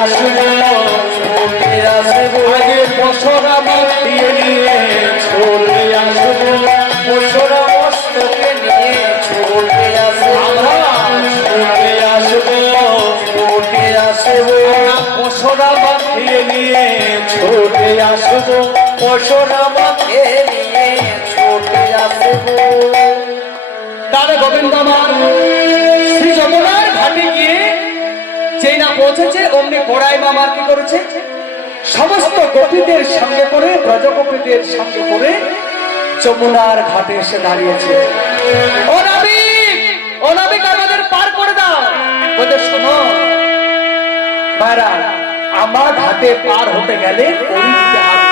আসবো ছুটে আসবো আগে বছরা মাতিয়ে নিয়ে ছুটে আসবো বছরা মস্তকে নিয়ে ছুটে আসবো ছুটে আসবো ছুটে আসবো বছরা মাতিয়ে নিয়ে ছুটে আসবো বছরা মাতিয়ে নিয়ে ছুটে আসবো। তার গোবিন্দ আমার শ্রী যমুনার ঘাটে গিয়ে যেই না পৌঁছেছে অমনি বড়াই মামার কি করেছে সমস্ত গোপীদের সঙ্গে করে ব্রজগোপীদের সঙ্গে করে যমুনার ঘাটে এসে দাঁড়িয়েছে। ও নাবিক আমাদের পার করে দাও। বলতে শোনো ভাইরা, আমার ঘাটে পার হতে গেলে কড়ি দিতে হবে।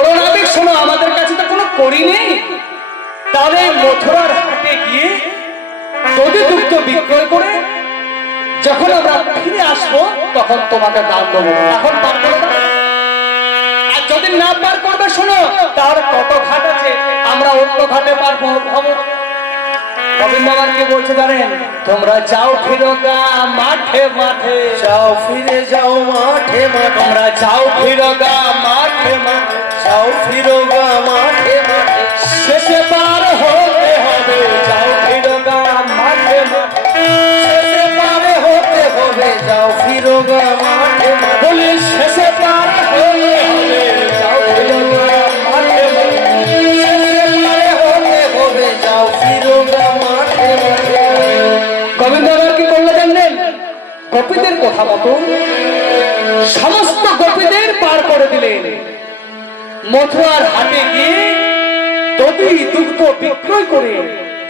ও নাবিক শোনো, আমাদের কাছে তো কোনো কড়ি নেই, তাহলে মথুরার হাটে গিয়ে দধি দুগ্ধ বিক্রয় করে যখন আমরা ফিরে আসবো তখন তোমাকে দাম দেবো। এখন পার করে দাও। আর যদি না পার করবে শোনো, তার কত ঘাট আছে, আমরা অন্য ঘাটে পার হবো। গোবিন্দ বাবার কি বলছে জানেন? তোমরা যাও ফিরো গা মাঠে মাঠে, যাও ফিরে যাও মাঠে মাঠে, তোমরা যাও ফিরো গা মাঠে মাঠে, যাও ফিরো গা মাঠে মাঠে, শেষে পার হতে হবে। যাও ফিরো গা মাঠে মাঠে, শেষে পার হতে হবে। যাও ফিরো গা মাঠে মাঠে, বলি শেষে পার হতে হবে। যাও ফিরো গা মাঠে মাঠে, শেষে পার হতে হবে। যাও ফিরো গা মাঠে মাঠে। গোবিন্দ কি করলো জানলেন? গোপীদের কথা মতো সমস্ত গোপীদের পার করে দিলেন। মথুরার হাটে গিয়ে দধি দুগ্ধ বিক্রয় করে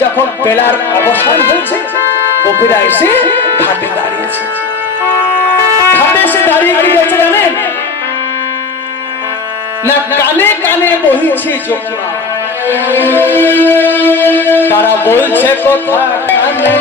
যখন বেলার অবসান হয়েছে, গোপীরা এসে ঘাটে দাঁড়িয়েছে। ঘাটে এসে দাঁড়িয়ে কি বলছে জানেন? না কানে কানে বহিছে যমুনা, তারা বলছে কথা কানে,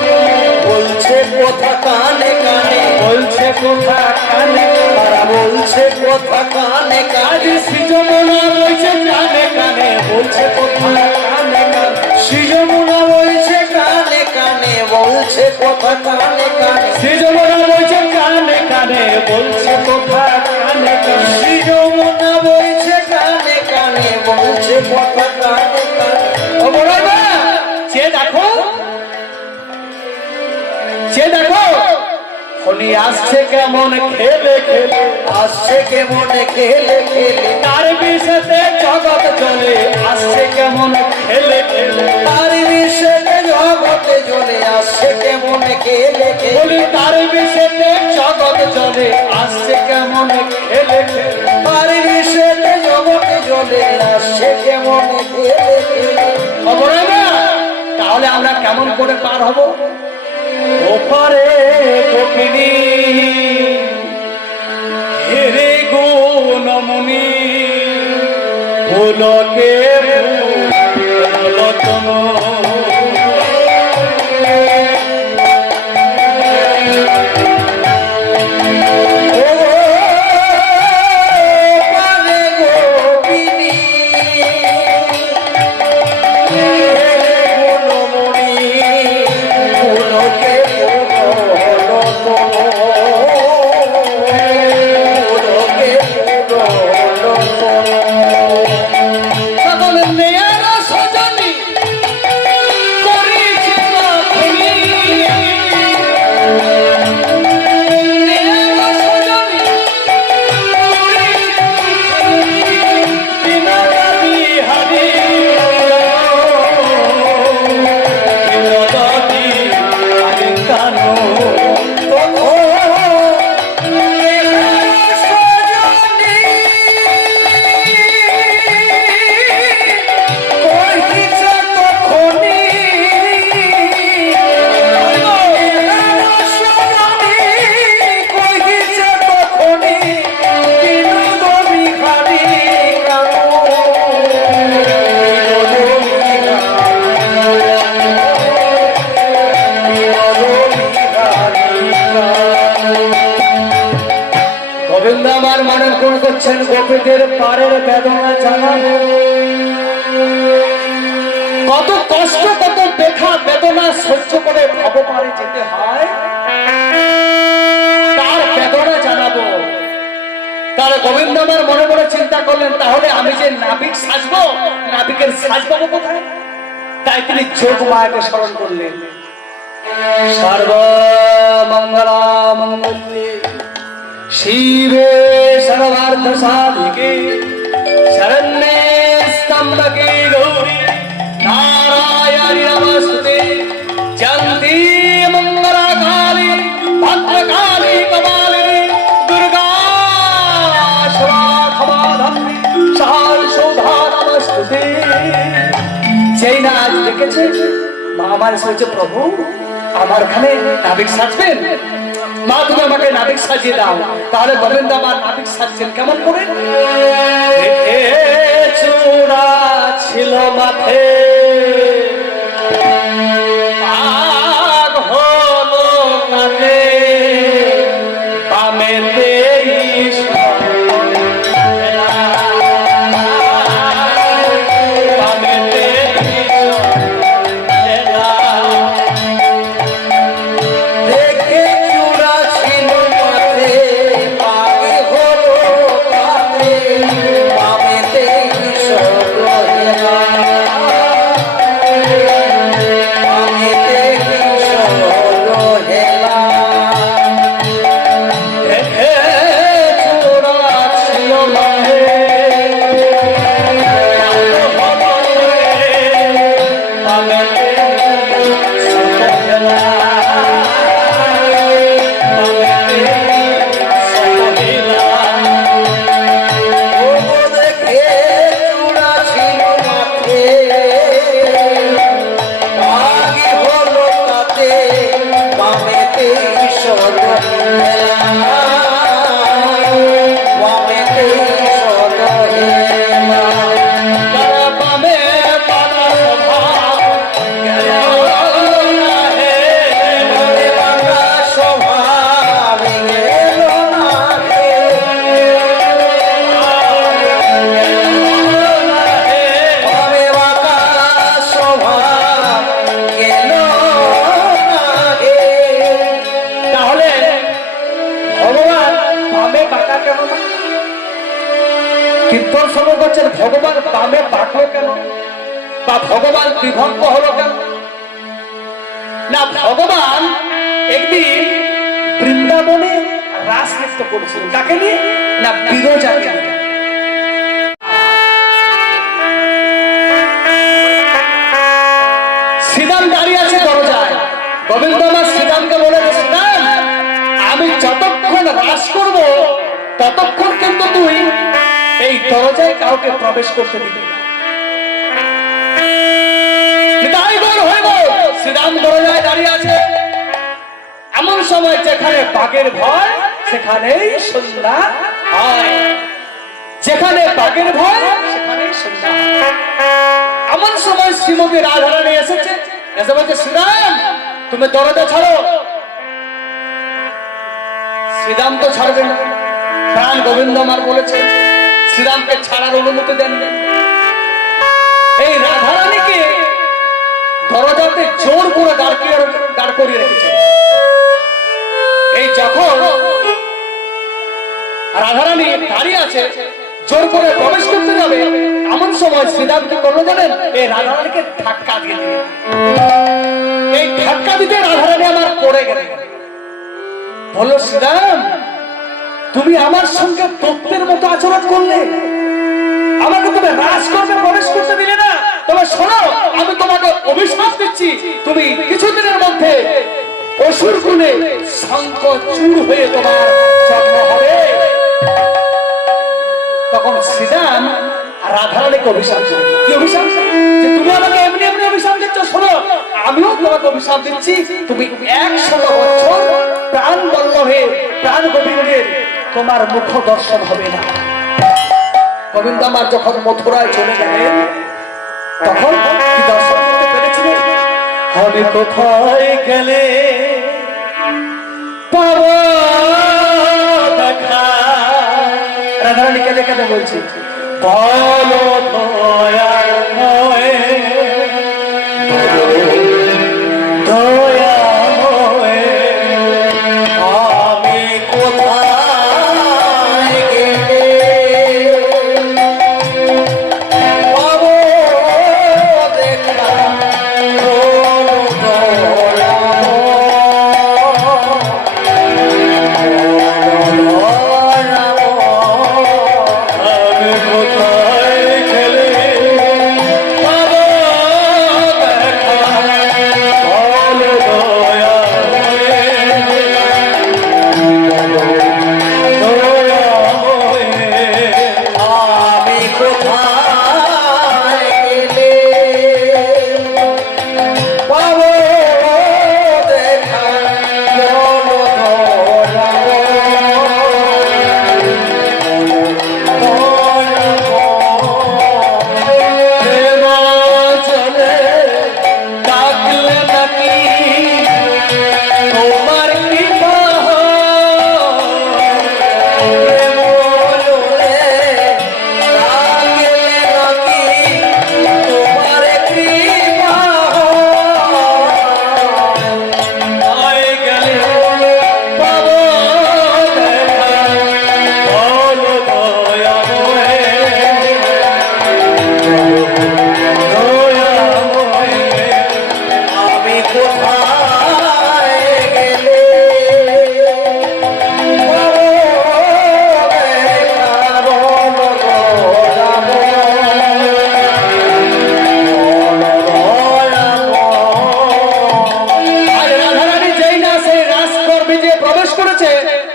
বলছে কথা কানে কানে, বলছে কথা কানে, তারা বলছে কথা কানে কানে। শ্রীযমুনা বলছে কানে কানে, বলছে কথা কানে কানে, শ্রীযমুনা বলছে কানে কানে, বলছে কথা কানে কানে, শ্রীযমুনা বলছে কানে কানে, বলছে কথা কানে কানে, শ্রীযমুনা বলছে কানে কানে, বলছে কথা কানে কানে। ও বড় না, যে দেখো উনি আসছে কেমন খেলে খেলে, আসছে কেমন খেলে খেলে, তার বিষেতে জগৎ চলে। আসছে কেমন খেলে খেলে, তার বিষেতে জগৎ চলে। আসছে কেমন খেলে খেলে, বলি তার বিষেতে জগৎ চলে। আসছে কেমন খেলে খেলে, তার বিষেতে জগৎ চলে। আসছে কেমন খেলে খেলে। তাহলে আমরা কেমন করে পার হব? ওপারে গোপিনী হেরে গো নমনি, ভুলকে ভুলতন, করছেন গোপীদের পারের বেদনা জানাবে। কত কষ্ট, কত ব্যথা বেদনা সহ্য করে ভব পারে যেতে হয়। তাহলে গোবিন্দ আমার মনে মনে চিন্তা করলেন, তাহলে আমি যে নাবিক সাজবো, নাবিকের সাজ পাবো কোথায়? তাই তিনি যোগ মায়াকে স্মরণ করলেন। সর্বমঙ্গলামঙ্গলে শিবে সর্বার্থ সাধিকে শরণ্যে স্তম্ভকে গৌরী নারায়ণী নমস্তুতে জয়ন্তি মঙ্গলা কালী ভদ্রকালী কপালিনী দুর্গা শিবা ক্ষমা ধাত্রী সহস্রধা নমস্তুতে। যেই না আজ দেখেছে মা আমার এসেছে, প্রভু আমার এখানে নাবিক সাজবেন, মা তুমি আমাকে নাবিক সাজিয়ে দাও। তাহলে গোবিন্দ আমার নাবিক সাজছেন কেমন করে? চূড়া ছিল মাথে পাগ হলো কাঁধে, বামেতে কীর্তন শ্রবণ করছেন, ভগবান বামে বাঁকলো কেন বা ভগবান বিভক্ত হলো কেন? না, ভগবান একদিন বৃন্দাবনে রাস নৃত্য করেছিলেন। কাকে নিয়ে? না, বিরজাকে নিয়ে। শ্রীরাম দাঁড়িয়ে আছে দরজায়। গোবিন্দ আমার শ্রীরামকে বলে, শ্রীরাম আমি যতক্ষণ রাস করব ততক্ষণ কিন্তু তুই এই দরজায় কাউকে প্রবেশ করতে দিবি না। শ্রীরাম দরজায় দাঁড়িয়ে আছে। এমন সময় যেখানে বাঘের ভয় সেখানেই সন্ধ্যা হয়, যেখানে বাঘের ভয় সেখানেই সন্ধ্যা হয়। এমন সময় শ্রীমতী রাধারানী এসেছে, এসে বলছে, শ্রীরাম তুমি দরজা ছাড়ো। শ্রীরাম তো ছাড়বে না, প্রাণ গোবিন্দ আমার বলেছে শ্রীরামকে ছাড়ার অনুমতি দেন। এই রাধারানীকে দরজাতে জোর করে দাঁড় করিয়ে রেখেছে। এই যখন রাধারানী দাঁড়িয়ে আছে, জোর করে প্রবেশ করতে যাবে, এমন সময় শ্রীরাম কি করলো জানেন? এই রাধারানীকে ধাক্কা দিয়ে দিল। এই ধাক্কা দিতে রাধারানী আমার পড়ে গেলে। বললো, শ্রীরাম তুমি আমার সঙ্গে দত্তের মতো আচরণ করলে, আমাকে তুমি রাজকর্মে প্রবেশ করতে দিলে না। তবে শোনো, আমি তোমাকে অভিশাপ দিচ্ছি, তুমি কিছুদিনের মধ্যে অসুর কুলে শঙ্খচূড় হয়ে তোমার জন্ম হবে। তখন শ্রীরাম রাধারানীকে অভিশাপ দিল। কি অভিশাপ? যে তুমি আমাকে এমনি এমনি অভিশাপ দিচ্ছ, শোনো আমিও তোমাকে অভিশাপ দিচ্ছি, তুমি 100 বছর প্রাণ বল্লভে প্রাণ গোবিন্দের তোমার মুখ দর্শন হবে না। গোবিন্দ আমার যখন মথুরায় চলে গেলেন, তখন কি দর্শন করতে পেরেছিলেন? আমি কোথায় গেলে পাবো দেখা? রাধারানী কেঁদে কেঁদে বলছি, বলো দয়ার নয় দয়াময়, আমি কোথায় গেলে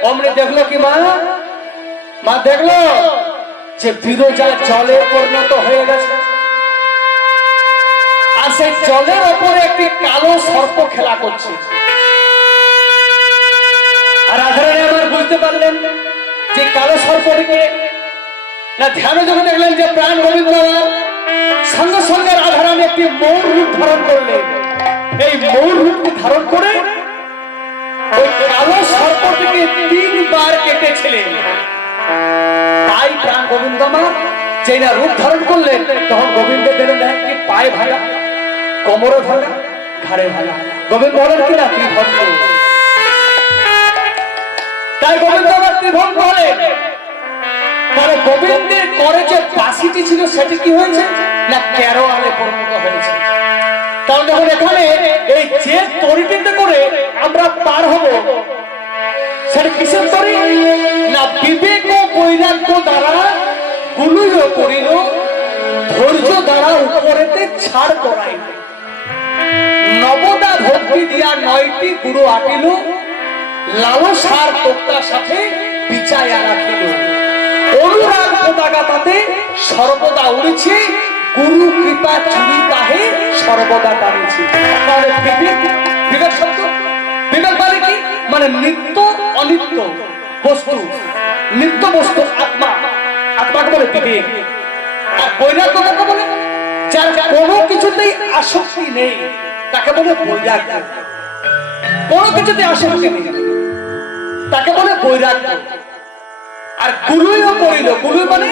অমনি দেখলো কি মা, মা দেখলো যে বিরজা জলে পরিণত হয়ে গেছে, আর সেই জলের ওপরে একটি কালো সর্প খেলা করছে। আর রাধারানী আবার বুঝতে পারলেন যে কালো সর্পটিকে না, ধ্যানে যখন দেখলেন যে প্রাণ গোবিন্দ, সঙ্গে সঙ্গে রাধারানী একটি মৌর রূপ ধারণ করলেন। এই মৌর রূপটি ধারণ করে ওই কালো সর্পটিকে 3 বার কেটেছিলেন। তাই প্রাণ গোবিন্দ মা যেই না রূপ ধারণ করলেন, তখন গোবিন্দ দেখলেন কি পায়ে ভাঙা, কোমরে ভাঙা, ঘাড়ে ভাঙা। গোবিন্দ বলেন কিনা ত্রিভঙ্গ। তাই গোবিন্দ আবার ত্রিভঙ্গ হলেন। তাহলে গোবিন্দের করে যে বাসিটি ছিল সেটি কি হয়েছে না, কেরোয়ালে পরিণত হয়েছে। তাহলে যখন এখানে এই যে তরিটিতে করে আমরা পার হব, সেটা কিসের তরি না, বিবেক ও বৈরাগ্য দ্বারা গুলুয় করিল, ধৈর্য দ্বারা উপরেতে ছাড় করাইল, নবদা ভক্তি দিয়া 9টি গুরু আটিল, লালসার তোক্তার সাথে বিচায়া রাখিল, অনুরাগ পতাকা তাতে সর্বদা উড়েছে, গুরু কৃপা চুরি তাহে সর্বদা টানেছে। তাহলে বিবেক শব্দ, বিবেক মানে কি, মানে নিত্য অনিত্য বস্তু, নিত্য বস্তু আত্মা, আত্মাকে বলে বিবেক। আর বৈরাগ্য কাকে বলে, যার কোনো কিছুতেই আসক্তি নেই তাকে বলে বৈরাগ্য। কোনো কিছুতে আসক্তি নেই তাকে বলে বৈরাগ্য। আর গুলুইও করিল, গুলুই মানে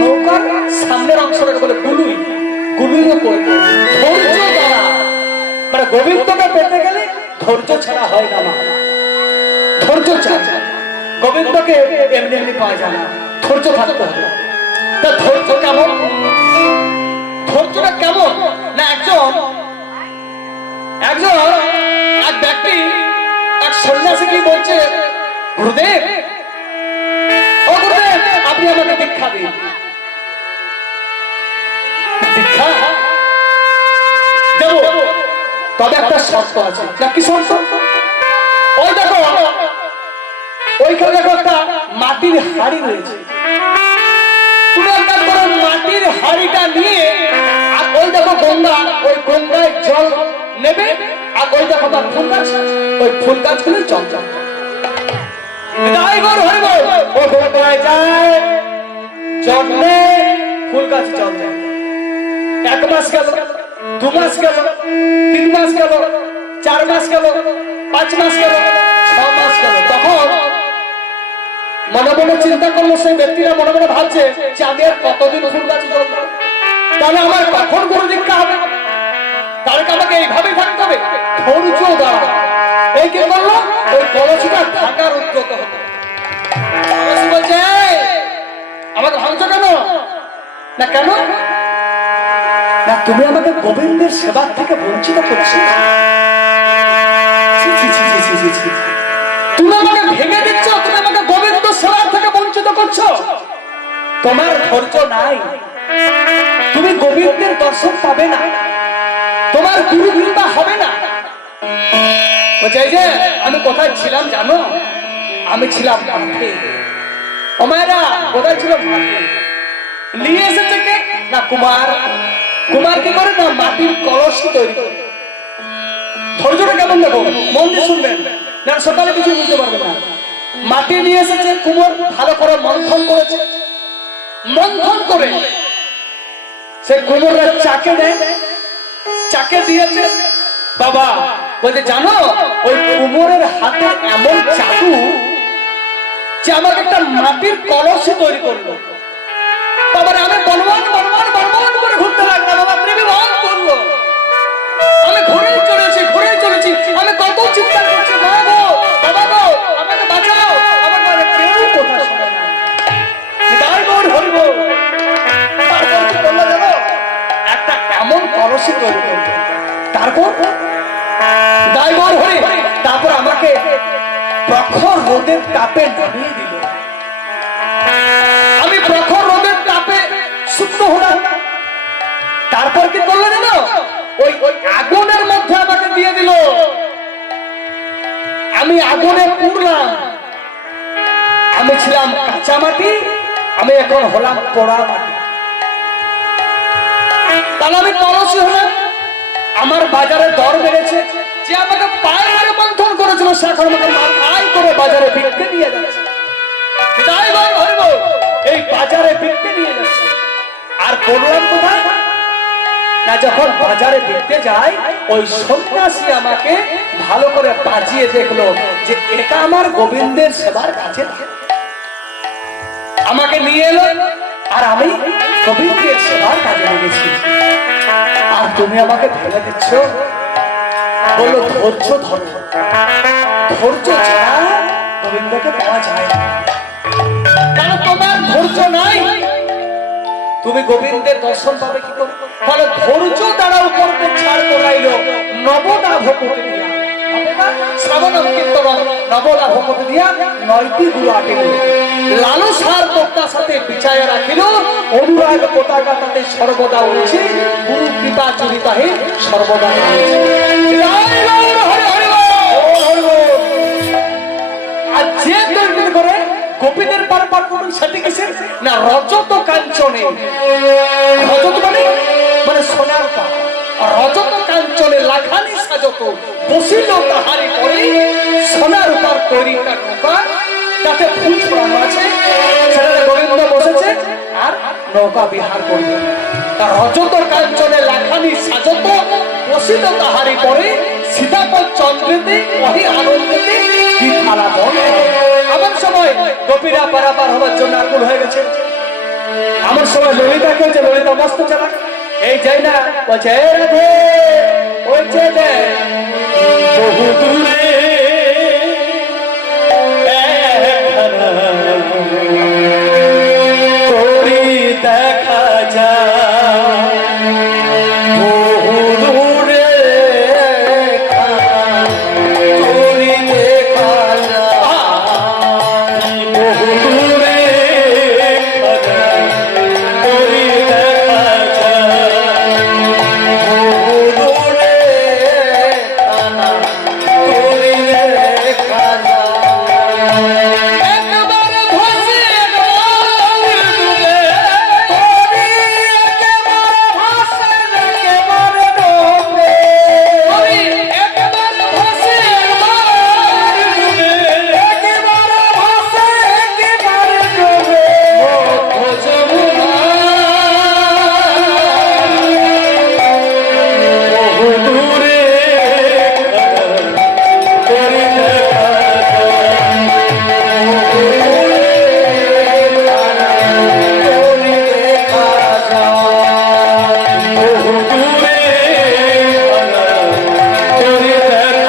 নৌকার সামনের অংশটাকে বলে গুলুই, গুলুইও করিল ধৈর্য দ্বারা। মানে গোবিন্দকে পেতে গেলে ধৈর্য ছাড়া হয় না, ধৈর্য চাই। গোবিন্দকে এমনি এমনি পাওয়া যায় না, ধৈর্য থাকতে হবে। তা ধৈর্য কেমন, ধৈর্যটা কেমন না, এক ব্যক্তি এক সন্ন্যাসী কি বলছে, গুরুদেব ও গুরুদেব আপনি আমাকে দীক্ষা দিন। দীক্ষা দেব, তবে একটা শর্ত আছে। কি শর্ত? ওই দেখো ওইখানে দেখো একটা মাটির হাড়ি রয়েছে, তুমি একটা করে মাটির হাড়িটা নিয়ে আর ওই দেখো গঙ্গা, ওই গঙ্গায় জল নেবে, আর ওই দেখো তার ফুল গাছ, ওই ফুল গাছগুলো জল জল জন্মে ফুল গাছ জল দেয়। 1 মাস গেল, 2 মাস গেল, 3 মাস গেল, 4 মাস গেল, 5 মাস গেল, 6 মাস গেল। তখন মনে মনে চিন্তা করলো সেই ব্যক্তিরা, মনে মনে ভাবছে যে আমি আর কতদিন ফুল গাছ জল দেব, তাহলে আমার কখন গুরু দীক্ষা হবে, তাহলে আমাকে এইভাবেই থাকতে হবে ধৈর্য দ্বারা। এই কি করলো, ওই কলসিটা ঢাকার উদ্যত হলো। বলছে আমাকে ভাবছো কেন না, কেন না তুমি আমাকে গোবিন্দের সেবার থেকে বঞ্চিত করছো, তুমি আমাকে ভেঙে দিচ্ছ, তুমি আমাকে গোবিন্দ সেবার থেকে বঞ্চিত করছো। তোমার ধৈর্য নাই, তুমি গোবিন্দের দর্শন পাবে না, তোমার গুরু কৃপা হবে না। বলছে যে আমি কোথায় ছিলাম জানো, আমি ছিলাম মাঠে। ও মায়েরা কোথায় ছিল, মাঠে। নিয়ে এসেছে কে না, কুমার। কুমার কি করে না, মাটির কলসি তৈরি করে। ধৈর্যটা কেমন দেখো, মন দিয়ে শুনবেন, না সকালে কিছু বুঝতে পারবে না। মাটি নিয়ে এসেছে কুমার, ভালো করে মন্থন করেছে, মন্থন করে সে কুমোরের চাকে দেয়, চাকে দিয়েছে। বাবা বলতে জানো ওই কুমোরের হাতে এমন চাকু যে আমাকে একটা মাটির কলসি তৈরি করলো। বাবার আমি বলবান বলবান বলবান করে ঘুরতে লাগলাম, বাবা ত্রিবিবান করলো। আমি ঘুরে চলেছি, ঘুরে চলেছি, আমি কত চিন্তা করছি, মা গো বাবা গো আমাকে বাঁচাও, আমাকে কেউ কথা শোনে না। তাই বল হইব। তারপর কি করলো জানো, একটা এমন কলসি তৈরি করলো। তারপর দায়বর হয়ে তারপর আমাকে প্রখর রোদের তাপে নামিয়ে দিল। আমি প্রখর রোদের তাপে শুকনো হলাম। তারপর কি করলো জানো, ওই আগুনের মধ্যে আমাকে দিয়ে দিল। আমি আগুনে পুড়লাম। ছিলাম কাঁচা মাটি, আমি এখন হলাম পোড়া মাটি। তাহলে আমি কলসি হলাম, আমার বাজারে দর বেড়েছে। যে আমাকে পায়ে মারে মন্থন করেছিল সে এখন আমাকে মাথায় করে বাজারে বিকতে নিয়ে যাচ্ছে। তাই হইব এই বাজারে বিকতে নিয়ে যাচ্ছে। আর বললাম কোথায় না, যখন বাজারে বিকতে যাই ওই সন্ন্যাসী আমাকে ভালো করে বাজিয়ে দেখলো যে এটা আমার গোবিন্দের সেবার কাছে, আমাকে নিয়ে এলো আর আমি গোবিন্দের সেবার কাজে লেগেছি। আর তুমি আমাকে ফেলে দিচ্ছ, বলো ধৈর্য ধরো, ধৈর্য ছাড়া গোবিন্দকে পাওয়া যায় না। কারণ তোমার ধৈর্য নাই, তুমি গোবিন্দের দর্শন পাবে কি করে? তাহলে ধৈর্য দ্বারা উপরতে ছাড় করাইল নবলাভ করতে দিয়া, শ্রবণম কীর্তনম নবলাভ করতে দিয়া নয়টি গুরু আটিল। লালসার বক্তার সাথে বিচায় রাখিল, অনুরাগ পতাকা তাতে সর্বদা উঠছে, গুরু কৃপা চরিতাহে সর্বদা। আর যে তৈরি করে গোপীদের পারবার করুন সেটি কিসের না, রজত কাঞ্চনে। রজত মানে সোনার পা, রজত কাঞ্চনে লাখানি সাজত বসিল তাহারি পরে, সোনার উপর তৈরি তার নৌকা, তাতে ফুল ছড়ানো আছে, সেখানে গোবিন্দ বসেছে আর নৌকা বিহার করবে। তার রজত কাঞ্চনে লাখানি সাজত বসিল তাহারি পরে, সীতাপদ চন্দ্রেতে ওহি আনন্দেতে কি খালা বল। আমার সময় গোপীরা পারাপার হওয়ার জন্য আকুল হয়ে গেছে। আমার সময় ললিতা কেছে, ললিতা মস্ত চালা, এই যাই না বলছে রাধে, ওই চেয়ে বহু দূরে তোরি দেখা যায়, বহু দূরে তোরি দেখা যায়, বহু দূরে তোরি দেখা যায়, বহু দূরে তোরি দেখা যায়। একবার ভাসে একবার ডুবে, তোরি একবার ভাসে একবার ডুবে, তোরি একবার ভাসে একবার ডুবে, একবার ভাসে একবার ডুবে, ও যমুনা বহু দূরে তোরি দেখা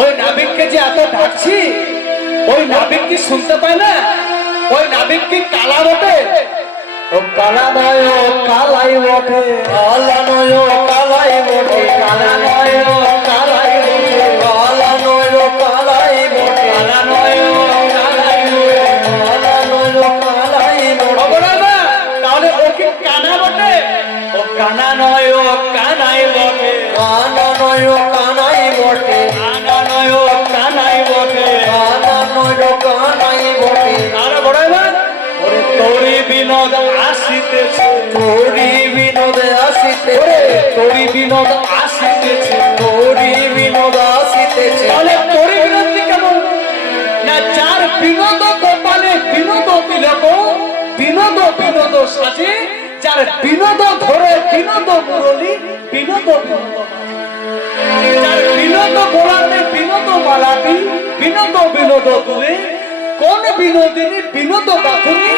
ওই নাবিককে যে এত ডাকছি, ওই নাবিক কি শুনতে পায় না? ওই নাবিক কি কালা বটে? ও কালা নয় কালাই বটে, কালা নয় কালাই বটে, কালা নয় কালাই বটে, কালা নয় কালাই বটে, কালা নয় কালাই বটে, কালা আসিতেছে, তোরি বিনোদ আসিতেছে, ওরে তোরি বিনোদ আসিতেছে। তোরি বিনোদ আসিতেছে। তাহলে তোরি বিনোদটি কেমন? না যার বিনোদ গোপালে বিনোদ তিলক, বিনোদ বিনোদ সাজে, যার বিনোদ ধরে বিনোদ মুরলী, বিনোদ বিনোদ বাজে। যার বিনোদ গোলাতে বিনোদ মালাটি, বিনোদ বিনোদ তুলে, কোন বিনোদিনী বিনোদ গাথুনি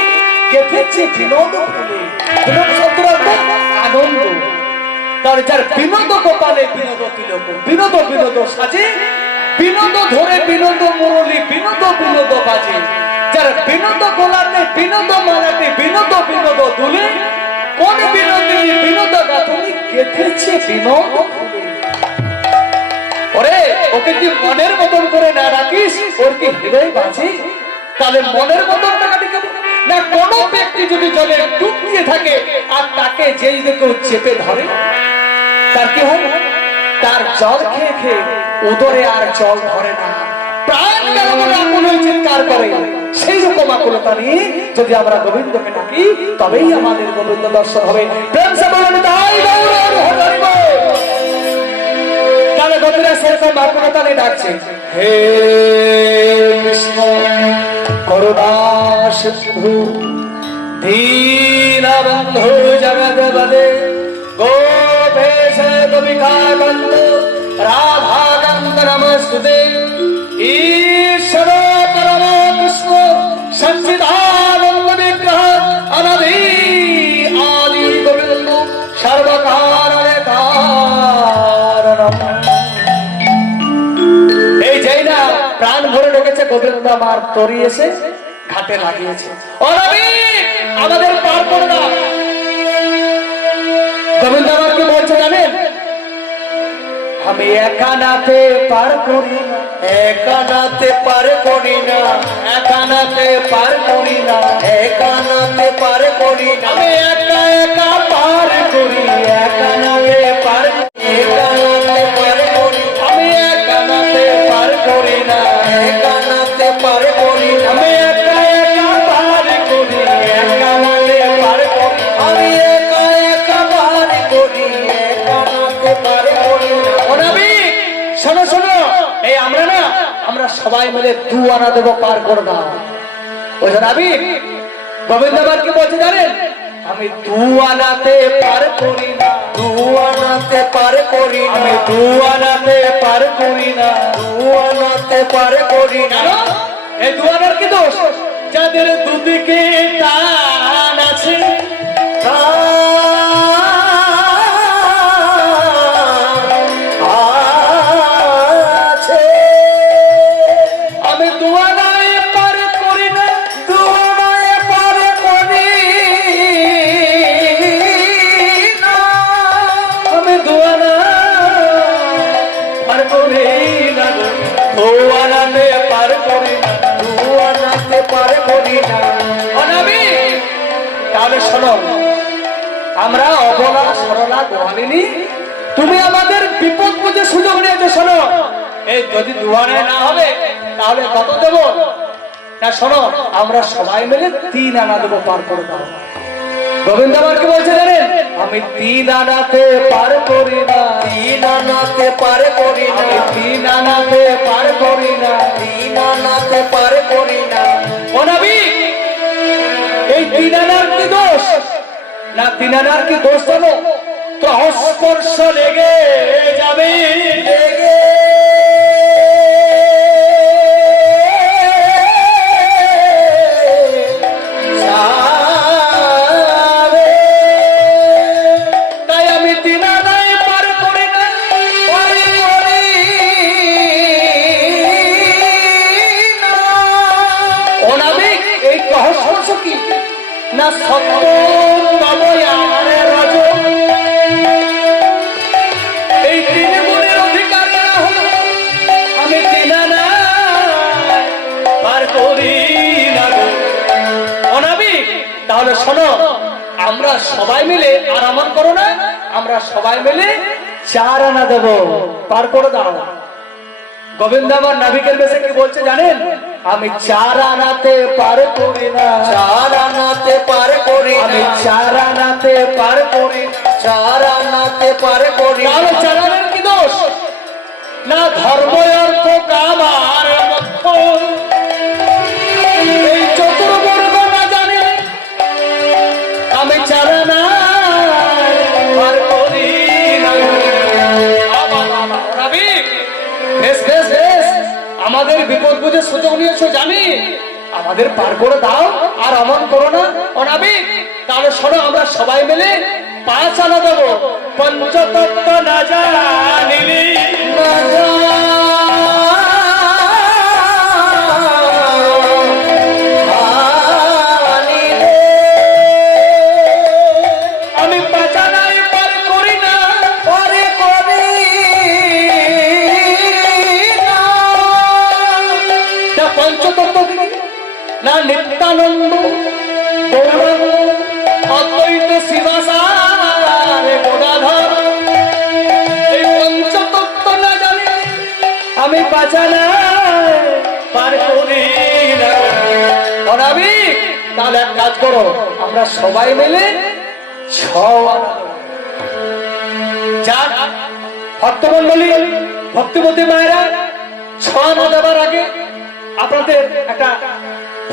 গেঁথেছে বিনোদ ফুলে। বিনোদ শব্দের অর্থ আনন্দ। তার যার বিনোদ গোপালে বিনোদ তিলক, বিনোদ বিনোদ সাজে, বিনোদ ধরে বিনোদ মুরলী, বিনোদ বিনোদ বাজে। যার বিনোদ গোলাতে বিনোদ মালাতে বিনোদ বিনোদ দুলে, কোন বিনোদিনী বিনোদ গাথুনি গেঁথেছে বিনোদ ফুলে। ওরে ওকে কি মনের মতন করে না রাখিস, ওর কি হৃদয় বাজে? তাহলে মনের মতন টাকাটি কেমন? না কোন ব্যক্তি যদি জলে ডুব দিয়ে থাকে আর তাকে যেই কেউ চেপে ধরে, তার কি হয়? তার জল খেয়ে খেয়ে উদরে আর জল ধরে না, প্রাণ গেল বলে আকুল হয়ে চিৎকার করে। সেই রকম আকুলতা নিয়ে যদি আমরা গোবিন্দকে ডাকি, তবেই আমাদের গোবিন্দ দর্শন হবে। প্রেম সে বলেন তাই গৌর হরিব। তাহলে গোবিন্দা সেরকম আকুলতা নিয়ে ডাকছে, হে কৃষ্ণ করুণা সিন্ধু দীনবন্ধু জগৎপতে গোপেশ গোপিকাকান্ত রাধাকান্ত নমস্তুতে। ঈশ্বর পরম কৃষ্ণ সচ্চিদানন্দ বিগ্রহ অনাদি আদি গোবিন্দ সর্বকারণে কারণম। এই যেই না প্রাণ ভরে ঢুকেছে গোবিন্দ আমার তরি এসে ঘাটে লাগিয়েছে। অনাদি আমাদের পার করে না। গোবিন্দ আমার কি বলছে জানেন? আমি একা নাতে পার করি না, একা নাতে পার করি না, একা নাতে পার করি না, একা নাতে পার করি না, আমি একা একা পার করি, একা নাতে পার, একা নাতে পার করি, আমি একা নাতে পার করি না, একা নাতে পার করি না, আমি একা একা পার করি, একা নাতে পার করি, আমি একা একা পার করি, একা নাতে পার করি না। ওনাবি শোনো শোনো, এই আমরা না, আমরা সবাই মিলে 2 আনা দেবো, পার করে দাও। ওই নাবি গোবিন্দ আবার কি বলছে জানেন? আমি 2 আনাতে পার করি না, 2 আনাতে পার করি না, আমি 2 আনাতে পার করি না। 2 আনাতে পার করি না। কেন? এই 2 আনার কি দোষ? যাদের দুদিকে টান আছে, আছে আমি 2 আনায় পার করি না, 2 আনায় পার করি না, আমি 2 আনা পার করি না, 2 আনাতে পার করি না। 2 আনাতে পার করি না। অনাবি তাহলে শোনো, আমরা অবলা সরলা গোয়ালিনী, তুমি আমাদের বিপদ বুঝে সুযোগ নিয়েছো। শোনো, এই যদি 2 আনায় না হবে তাহলে কত দেব? না শোনো, আমরা সবাই মিলে 3 আনা দেবো, পার করে দাও। গোবিন্দ আমার কি বলছে জানেন? আমি 3 আনাতে পার করি না, 3 আনাতে পার করি না, আমি 3 আনাতে পার করি না। 3 আনাতে পার করি না। অনাবি এই 3 আনার কি দোষ? না 3 আনার কি দোষ জানো? তো স্পর্শ লেগে যাবে, লেগে যাবে। তাই আমি 3 আনায় পার করি না, পার করি না। অনাবি এই স্পর্শ কি? না সত্য বাবয়ার রজ, এই 3 গুণের অধিকার না হলো আমি 3 আনায় পার করি না গো। অনাবি তাহলে শোনো, আমরা সবাই মিলে, আর আমার করো না, আমরা সবাই মিলে 4 আনা দেবো, পার করে দাও। গোবিন্দ আমার নাবিকের বেশে কি বলছে জানেন? আমি চার আনাতে পার করি না, চার আনাতে পার করি আমি না, চার আনাতে পার করি না। চার আনাতে পার করি না। তাহলে চার আনার কি দোষ? না ধর্ম অর্থ কাম আর মোক্ষ এই চতুর্বর্গ না জানি আমি চার আনা পার করি না। রাবি, বেশ বেশ বেশ, আমাদের বিপদ বুঝে সুযোগ নিয়েছো জানি, আমাদের পার করে দাও আর অমন করো না অনাবিক। তাহলে শোনো, আমরা সবাই মিলে 5 আনা দেবো। পঞ্চতত্ত্ব না জানিলি আমি 5 আনাই পার করি না, পারে করি না। না পঞ্চতত্ত্ব কি? না নিত্যানন্দ গৌরাঙ্গ অদ্বৈত শিবাসার গদাধর এই পঞ্চতত্ত্ব না জানি আমি 5 আনা পার করি না। অনাবিক, তাহলে এক কাজ করো, আমরা সবাই মিলে 6 আনা দেব। যাক ভক্তমন্ডলী, ভক্তিমতী মায়েরা, 6 আনা দেবার আগে আপনাদের একটা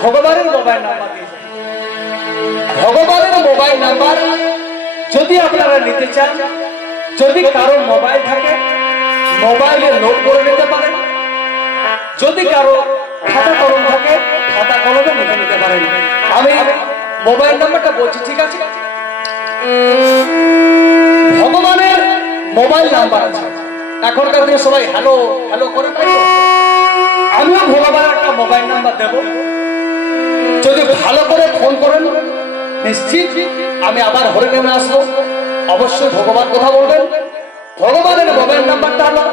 ভগবানের মোবাইল নাম্বার দিয়ে যাই। ভগবানের মোবাইল নাম্বার যদি আপনারা নিতে চান, যদি কারো মোবাইল থাকে মোবাইলে নোট করে নিতে পারেন, যদি কারো খাতা কলম থাকে খাতা কলমে লিখে নিতে পারেন। আমি মোবাইল নাম্বারটা বলছি, ঠিক আছে? ভগবানের মোবাইল নাম্বার আছে, এখনকার দিনে সবাই হ্যালো হ্যালো করে, তাই তো? আমিও ভগবানের একটা মোবাইল নাম্বার দেব, যদি ভালো করে ফোন করেন নিশ্চিত আমি আবার হরিনামে আসবো। অবশ্যই ভগবান কথা বলবেন। ভগবানের মোবাইল নাম্বারটা হলো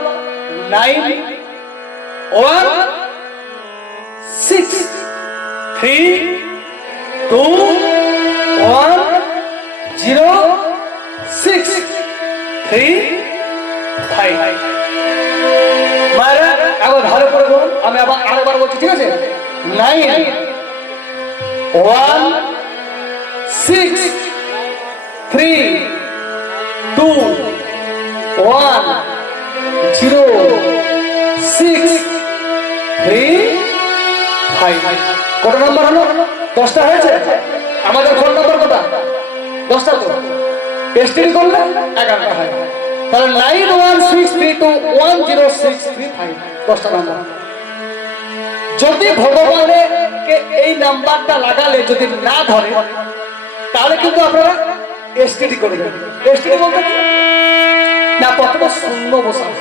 9163210635। মায়েরা একবার ভালো করে বলুন, আমি আবার আরেকবার বলছি, ঠিক আছে? 9163210635। কত নাম্বার হলো? 10টা হয়েছে। আমাদের ফোন নাম্বার কটা? 10টা তো। টেস্টিং করলে 11টা হয়। তাহলে 9163210635 10টা নাম্বার। যদি ভগবানের এই নাম্বারটা লাগালে যদি না ধরে তাহলে কিন্তু আপনারা এসটিডি করে দেবেন। এসটিডি বলতে কি না, প্রথমে শূন্য বসাবো।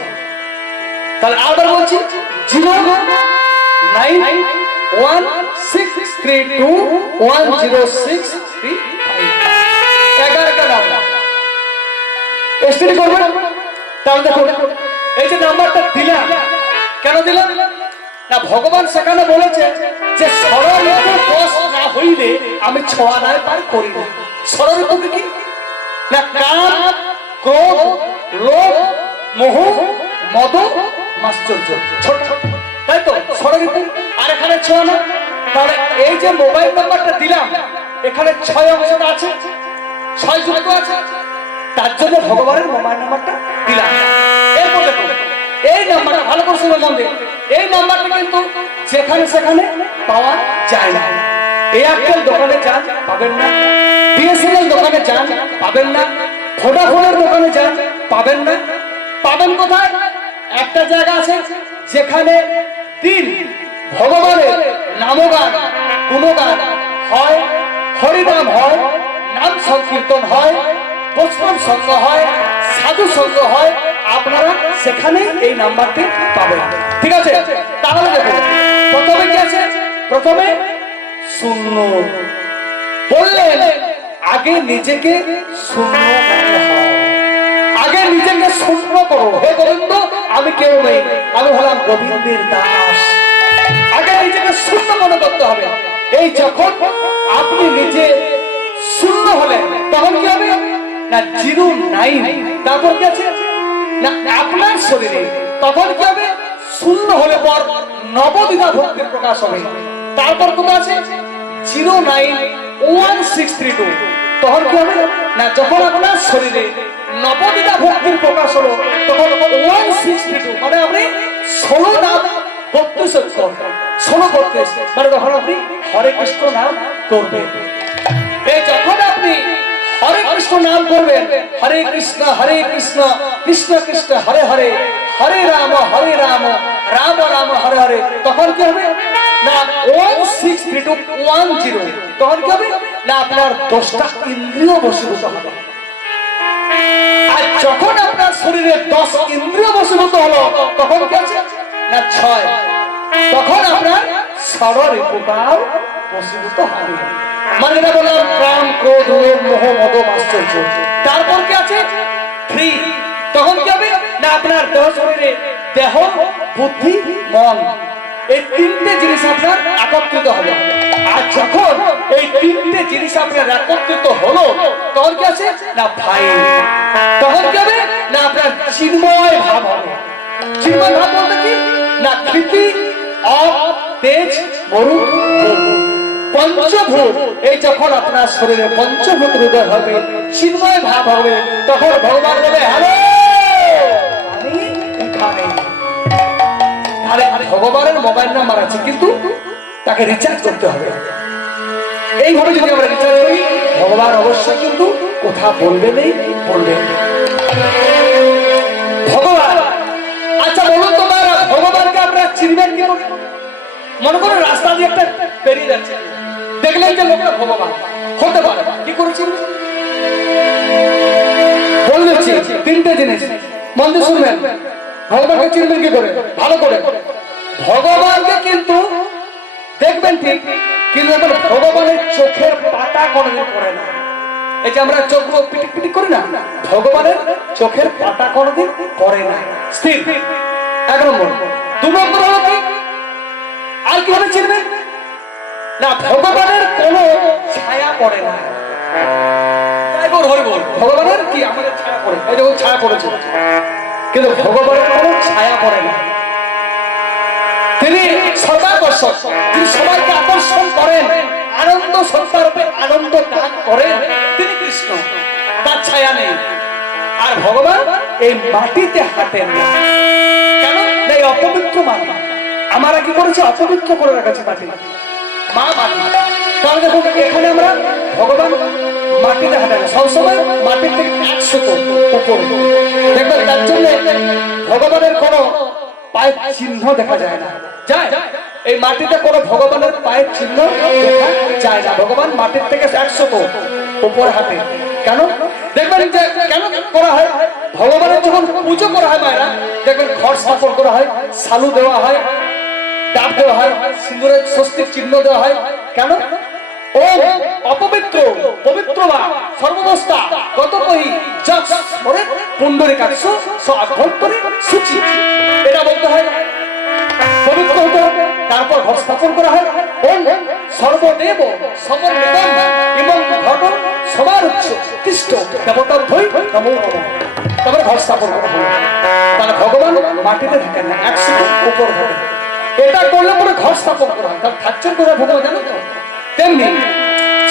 তাহলে আবার বলছি 09163210635 11টা নাম্বার এসটিডি করবেন। তাহলে দেখুন, এই যে নাম্বারটা দিলাম, কেন দিলাম না, ভগবান সেখানে বলেছে যে ষড়ঋতু 10 না হইলে আমি 6 আনায় পার করি না। ষড়ঋতু কি না? কাম, ক্রোধ, লোভ, মোহ, মদ, মাশ্চর্য, ছোট ছোট, তাই তো ষড়ঋতু। আর এখানে 6 আনা। তাহলে এই যে মোবাইল নাম্বারটা দিলাম, এখানে 6 অংশটা আছে, 6 যুক্ত আছে, তার জন্য ভগবানের মোবাইল নাম্বারটা দিলাম। এরপর দেখুন, এই নাম্বারটা ভালো করে শুনে মন দিয়ে, এই নাম্বারটা কিন্তু যেখানে সেখানে পাওয়া যায় না। এয়ারটেল দোকানে যান পাবেন না, বিএসএনএল দোকানে যান পাবেন না, ভোডাফোনের দোকানে যান পাবেন না। পাবেন কোথায়? একটা জায়গা আছে যেখানে দিন ভগবানের নামগান গুণগান হয়, হরিনাম হয়, নাম সংকীর্তন হয়, বৈষ্ণব সঙ্গ হয়, সাধু সঙ্গ হয়, আপনারা সেখানে এই নাম্বারটি পাবেন। ঠিক আছে? তাহলে দেখুন, প্রথমে কি আছে? প্রথমে শূন্য বললেন, আগে নিজেকে শূন্য মনে হয়, আগে নিজেকে শূন্য করো। হে গোবিন্দ, আমি কেউ নেই, আমি হলাম গোবিন্দের দাস। আগে নিজেকে শূন্য মনে করতে হবে। এই যখন আপনি নিজে শূন্য হলেন তখন কি হবে না? 09। তারপর কি আছে না আপনার শরীরে, তখন কি হবে? শূন্য হলে পর নবদ্বিধা ভক্তির প্রকাশ হবে। তারপর কোথায় আছে 091632, তখন কি হবে না যখন আপনার শরীরে নবদ্বিধা ভক্তির প্রকাশ হলো তখন 1632 মানে আপনি 16 নাম 32 16 32 মানে তখন আপনি হরে কৃষ্ণ নাম করবেন। এই যখন আপনি হরে কৃষ্ণ নাম করবেন, হরে কৃষ্ণ কৃষ্ণ কৃষ্ণ হরে হরে, হরে রাম রাম রাম হরে হরে, তখন কি হবে না 163210, তখন কি হবে না আপনার 10টা ইন্দ্রিয় বশীভূত হবে। আর যখন আপনার শরীরে 10 ইন্দ্রিয় বশীভূত হলো তখন কি আছে না 6, তখন আপনার ষড়রিপুটাও বশীভূত হবে। মানে এটা বললাম প্রাণ ক্রোধ লোভ মোহ মদ আশ্চর্য। তারপর কি আছে 3, তখন কি হবে না আপনার দেহ শরীরে দেহ বুদ্ধি মন এই 3টে জিনিস আপনার একত্রিত হবে। আর যখন এই 3টে জিনিস আপনার একত্রিত হলো তখন কি আছে না 5, তখন কি হবে না আপনার চিন্ময় ভাব হবে। চিন্ময় ভাব বলতে কি না কৃতি অপ তেজ মরুদ পঞ্চভূত, এই যখন আপনার শরীরে পঞ্চভূত হৃদয় হবে চিন্ময় ভাব হবে তখন ভগবান বলে হ্যালো আমি এখানে। আরে ভগবানের মোবাইল নাম্বার আছে কিন্তু তাকে রিচার্জ করতে হবে। এইভাবে যদি আমরা রিচার্জ করি ভগবান অবশ্যই কিন্তু কথা বলবেনই বলবেন। ভগবান আচ্ছা বলুন তোমার ভগবানকে আপনারা চিনবেন কি করে? মনে করুন রাস্তা দিয়ে একটা পেরিয়ে যাচ্ছে, দেখলেন যে লোকটা ভগবান হতে পারে, কি করে চিনবেন? বলে দিচ্ছি 3টে জিনিস, মন দিয়ে শুনবেন। ভগবানকে চিনবেন কি করে? ভালো করে ভগবানকে কিন্তু দেখবেন ঠিক, কিন্তু ভগবানের চোখের পাতা কোনোদিন পড়ে না। এই যে আমরা চোখ পিটিক পিটিক করি না, ভগবানের চোখের পাতা কোনোদিন পড়ে না, স্থির। 1 নম্বর। 2 নম্বর হলো কি আর কিভাবে চিনবেন না ভগবানের কোনো ছায়া পড়ে না। ভগবানের কি আমাদের ছায়া পড়ে, এই যখন ছায়া পড়েছে কিন্তু ভগবানের কোনো ছায়া পড়ে না। তিনি সর্বাকর্ষক, তিনি সবাইকে আকর্ষণ করেন, আনন্দ সত্তারূপে আনন্দ দান করেন, তিনি কৃষ্ণ, তার ছায়া নেই। আর ভগবান এই মাটিতে হাঁটেন না, কেন না এই অপবিত্র মাটি আমরা কি করেছি অপবিত্র করে রেখেছি মাটি, মা মাটি। তাহলে দেখুন এখানে আমরা ভগবান মাটিতে হাঁটে না, সবসময় মাটির থেকে 100 উপর দেখবেন। তার জন্য ভগবানের কোনো পায়ের চিহ্ন দেখা যায় না, যায় এই মাটিতে কোনো ভগবানের পায়ের চিহ্ন দেখা যায় না। ভগবান মাটির থেকে 100 উপর হাঁটে, কেন দেখবেন যে কেন করা হয়? ভগবানের যখন পুজো করা হয় মায়েরা দেখবেন ঘর স্থাপন করা হয়, সালু দেওয়া হয়, ডাব দেওয়া হয়, সিঁদুরের স্বস্তিক চিহ্ন দেওয়া হয়, কেন? ও অপবিত্র পবিত্র বা সর্ববস্থা গতকহি যশ করে পুণ্ডরীকাক্ষ অভ্যন্তরে সূচি, এটা বলতে হয় পবিত্র হতে হবে। তারপর ঘর স্থাপন করা হয় ওম সর্বদেব সমন্বিতম এবং ঘটন সবার উচ্চ কৃষ্ণ দেবতার ধৈ নমো নমঃ, তারপরে ঘর স্থাপন করা হয়। তাহলে ভগবান মাটিতে থাকেন না, 100 উপর থাকেন। এটা করলে পরে ঘর স্থাপন করা হয়, তাহলে থাকছেন কোথায় ভগবান জানো তো? তেমনি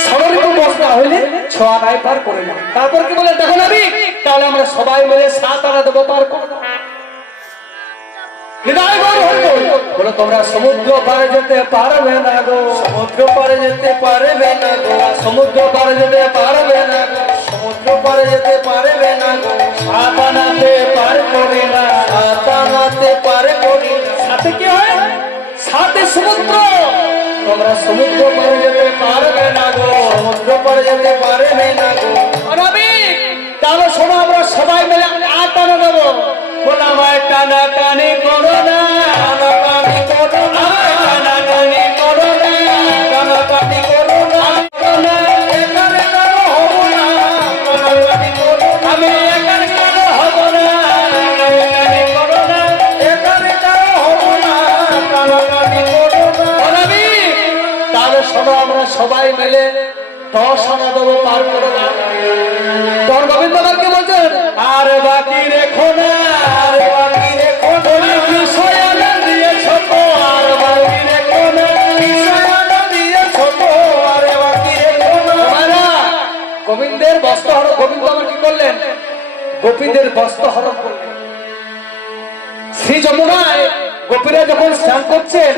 ষড়ঋতু বস্তা হইলে ছোঁয়া গায়ে পার করে না। তারপর কি বলে দেখো নাবি, তাহলে আমরা সবাই মিলে 7 আনা দেবো পার করে দাও। বলো তোমরা সমুদ্র পারে যেতে পারবে না গো, সমুদ্র পারে যেতে পারবে না গো, সমুদ্র পারে যেতে পারবে না গো, সমুদ্র পারে যেতে পারবে না গো, 7 আনাতে পার করে না, 7 আনাতে পারে করি না। সাথে কি হয়? সাথে সমুদ্র, তোমরা সমুদ্র পারে যেতে পারবে না গো, সমুদ্র পারে যেতে পারবে না গো। রবি তাহলে শোনো আমরা সবাই মিলে 8 আনা দেবো। বলা ভাই টানা টানি করো না, টানাটানি করো না, টানাটানি করো না, টানাটানি করো না, এখানে কারো হবো না, টানাটানি করো না, আমি একার কারো হব না, টানাটানি করো না, এখানে কারো হবো না, টানাটানি করো না। রবি তাহলে শোনো আমরা সবাই মিলে 10 আনা দেবো পার করো না। তোর গোবিন্দ কি বলছেন? আর বাকি রেখো না, আর বাকি রেখো না, বিষয় আনা দিয়েছ তো আর গোপীদের বস্ত্র হরণ করলেন। শ্রী যমুনায় গোপীরা যখন স্নান করছেন,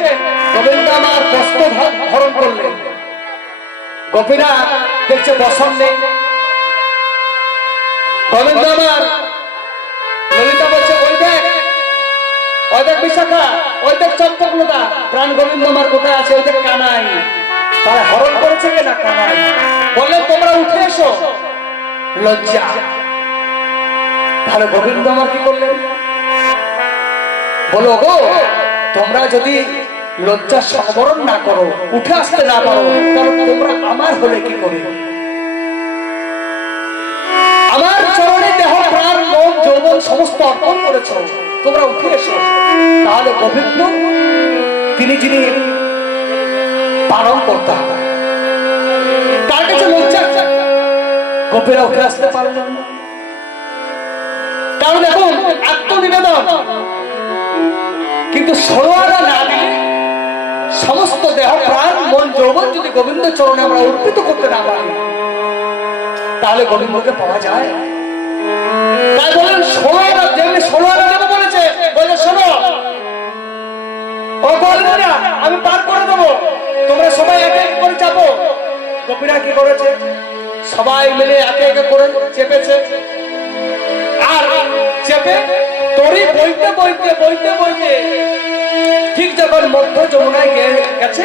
গোবিন্দ আমার বস্ত্র হরণ করলেন। গোপীরা দেখছে বসন নেই। গোবিন্দ আমার ললিতা বলছে, ওই দেখ বিশাখা, ওই দেখ চম্পকলতা, প্রাণ গোবিন্দ আমার কোথায় আছে? ওই দেখ কানাই। তারা হরণ করেছে কিনা? কানাই। বললেন তোমরা উঠে এসো। লজ্জা। তাহলে গোবিন্দ আমার কি করলেন? বলো গো, তোমরা যদি লজ্জা সংবরণ না করো, উঠে আসতে না পারো, তাহলে তোমরা আমার হলে কি করে? আমার চরণে দেহ প্রাণ মন যৌবন সমস্ত অর্পণ করেছ, তোমরা উঠে এসো। তাহলে গোবিন্দ তিনি যিনি পালন করতাম, তার কাছে লজ্জা। গোপীরা উঠে আসতে পারলেন না। কারণ এখন আত্মনিবেদন, কিন্তু ষোলোয়ারা না দিলে সমস্ত দেহ প্রাণ মন যৌবন যদি গোবিন্দ চরণে আমরা অর্পিত করতে না পারি, তাহলে গোবিন্দকে পাওয়া যায়। তাই বলেন ষোলোয়ারা, যেমনি ষোলোয়ারা যেন বলেছে, বলে শোনো ও গোয়ালদারা, আমি পার করে দেবো, তোমরা সবাই একে একে করে চাপো। গোপীরা কি করেছে? সবাই মিলে একে একে করে চেপেছে। আর চেপে তরি বইতে বইতে বইতে বইতে ঠিক যখন মধ্য যমুনায় গেছে,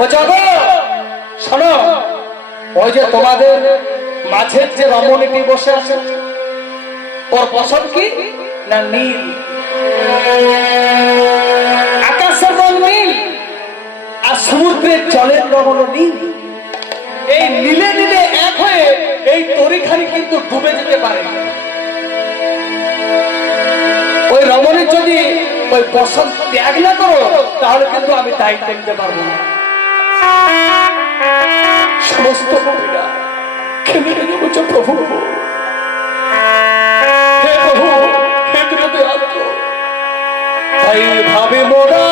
ও জগৎ শোনো, ওই যে তোমাদের মাঝের যে রমণীটি বসে আছে, ওর পছন্দ কি না? নীল। আকাশের রং নীল, আর সমুদ্রের জলের রং হলো নীল। এই নীলে নীলে এক হয়ে এই তরিখানি কিন্তু ডুবে যেতে পারে। ওই রমণীর যদি ওই পছন্দ ত্যাগ না করো, তাহলে কিন্তু আমি দায়িত্ব নিতে পারবো না। সমস্ত কবিরা খেলে রেখে বলছে, প্রভু হে প্রভু, হে বিরোধী আত্ম, তাই ভাবে মোরা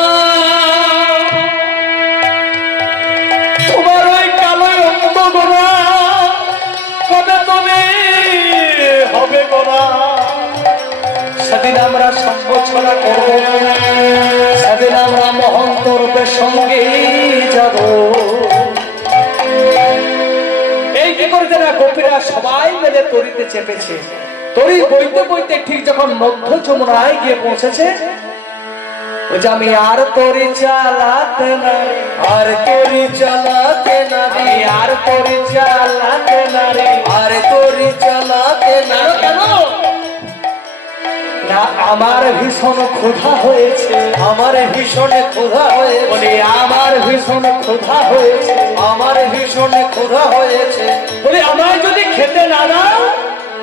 তোমার ওই কালো অঙ্গ গোড়া কবে তবে হবে গোড়া। সেদিন আমরা সঙ্গ ছড়া করবো, সেদিন আমরা মহন্ত রূপের সঙ্গে যাব। এই কি করেছে না, গোপীরা সবাই মিলে তরিতে চেপেছে। তরি বইতে বইতে ঠিক যখন মধ্য যমুনায় গিয়ে পৌঁছেছে, আমি আর তরি চালাতে না, আর তোরি চালাতে না রে, আর তরি চালাতে না রে, আর তোরি চালাতে না। কেন না? আমার ভীষণ ক্ষুধা হয়েছে, আমার ভীষণ ক্ষুধা হয়েছে, বলি আমার ভীষণ ক্ষুধা হয়েছে, আমার ভীষণ ক্ষুধা হয়েছে। বলি আমায় যদি খেতে না দাও,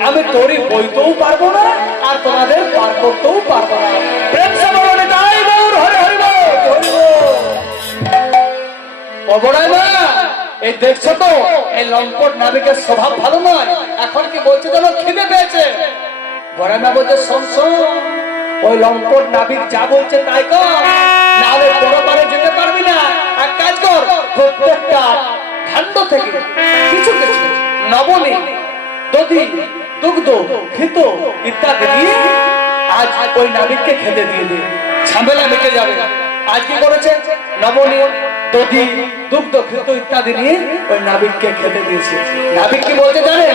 আমি তরি বইতেও পারবো না, আর তোমাদের পার করতেও পারবো না। প্রেম সমরণে তাই গৌর হরে হরি বল, হরি বল। অবরায় না, এই দেখছো তো, এই লম্পট নাবিকের স্বভাব ভালো নয়। এখন কি বলছে যেন খিদে পেয়েছে। বরামা বলছে, শোন শোন, ওই লম্পট নাবিক যা বলছে তাই কর, না হলে পরপারে যেতে পারবি না। এক কাজ কর, প্রত্যেকটা ভাণ্ড থেকে কিছু কিছু নবনী, দধি, দুগ্ধ, ঘৃত ইত্যাদি দিয়ে আজ ওই নাবিককে খেতে দিয়ে দে, ঝামেলা মিটে যাবে। আজ কি করেছে? নবনী, দধি, দুগ্ধ, ঘৃত ইত্যাদি নিয়ে ওই নাবিককে খেতে দিয়েছে। নাবিক কি বলতে জানে?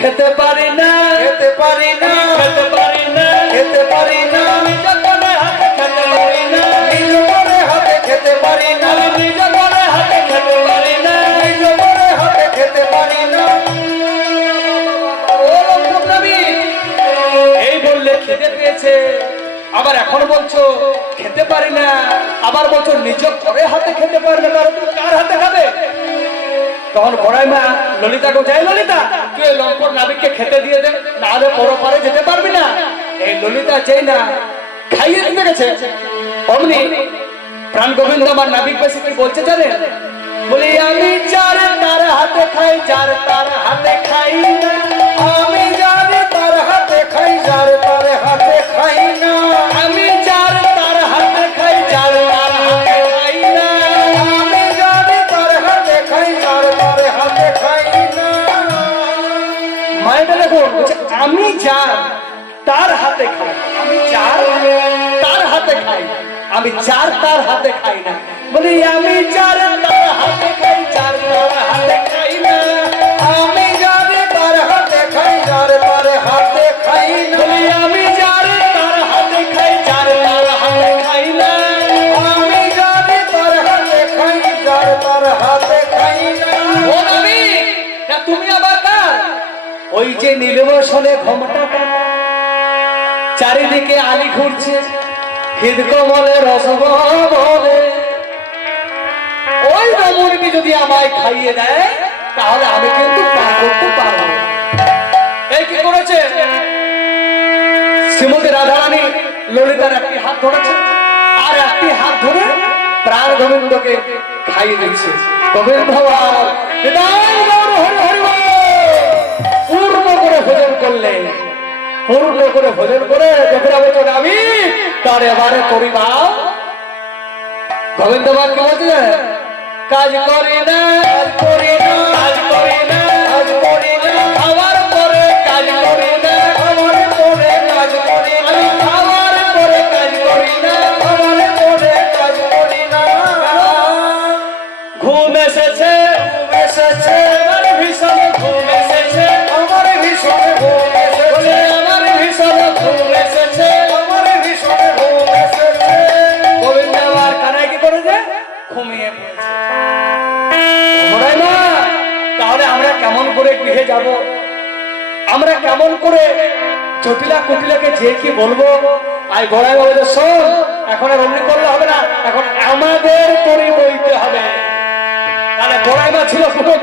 খেতে পারি না, খেতে পারি না, খেতে পারি না, খেতে পারি না, নিজ মনে হাতে খেতে পারি না, নিজ মনে হাতে খেতে পারি না, নিজ মনে হাতে খেতে পারি না, নিজ মনে হাতে খেতে পারি না। ও লম্পট নাবিক, এই বললে খেতে পেয়েছে, আবার এখন বলছো খেতে পারি না, আবার বলছো নিজ করে হাতে খেতে পারবে না, তুমি কার হাতে খাবে? তখন বড়াই মা ললিতাকে যাই, ললিতা তুই এই লম্পট নাবিককে খেতে দিয়ে দে, না হলে পরপারে যেতে পারবি না। এই ললিতা যেই না খাইয়ে দিতে গেছে, অমনি প্রাণ গোবিন্দ আমার নাবিক বেশি কি বলছে জানেন? বলি আমি যার তার হাতে খাই, যার তার হাতে খাই না, আমি জানি তার হাতে খাই, যার তার হাতে খাই না, আমি যার তার হাতে খাই, যার তার হাতে খাই না, আমি জানি তার হাতে খাই, যার তার হাতে খাই না। তার হাতে খাই, আমি চার তার হাতে খাই, আমি চার তার হাতে খাই না। বলি আমি চার তার হাতে খাই, চার তার হাতে খাই না। আমি যারে তার হাতে খাই যার তার হাতে খাই না বলি আমি চার তার হাতে খাই, চার তার হাতে খাই না। আমি যারে তার হাতে খাই যার তার হাতে খাই না ও নবী, না তুমি আবার কার? ওই যে নীলবসনে ঘোমটাটা, চারিদিকে আলি ঘুরছে, হৃদ কমলে রসবলে, ওই রমণীকে যদি আমায় খাইয়ে দেয় তাহলে আমি কিন্তু পার করতে পারবো। এই কি করেছে? শ্রীমতী রাধারানী ললিতার একটি হাত ধরেছে, আর একটি হাত ধরে প্রাণ গোবিন্দকে খাইয়ে দিচ্ছে। গোবিন্দ আর হৃদয় গৌর হরি হরি বল। পূর্ণ করে ভোজন করলেন, পূর্ণ করে ভোজন করে যখন বলছেন আমি তার এবারে করিবা। গোবিন্দ বাদ কি বলছে? কাজ করি না, কাজ করি না, কাজ করি না, কাজ করি না খাওয়ার পরে কাজ করি না, আমার পরে কাজ করি না আমি খাওয়ার পরে কাজ করি না। আমার পরে কাজ করি না ঘুম এসেছে, এসেছে আমার ভীষণ ঘুম এসেছে, আমার ভীষণ ঘুম এসেছে বলে আমার ভীষণ ঘুম এসেছে। আমার ভীষণ ঘুম এসেছে গোবিন্দ আবার কানাই কি করেছে? ঘুমিয়ে পড়েছে। বড়াই মা, তাহলে আমরা কেমন করে গৃহে যাব? আমরা কেমন করে জটিলা কুটিলাকে যে কি বলবো? আই বড়াই বাবা যে শোন, এখন আর অমনি করলে হবে না, এখন আমাদের পরি বইতে হবে। তাহলে বড়াই মা ছিল পুরো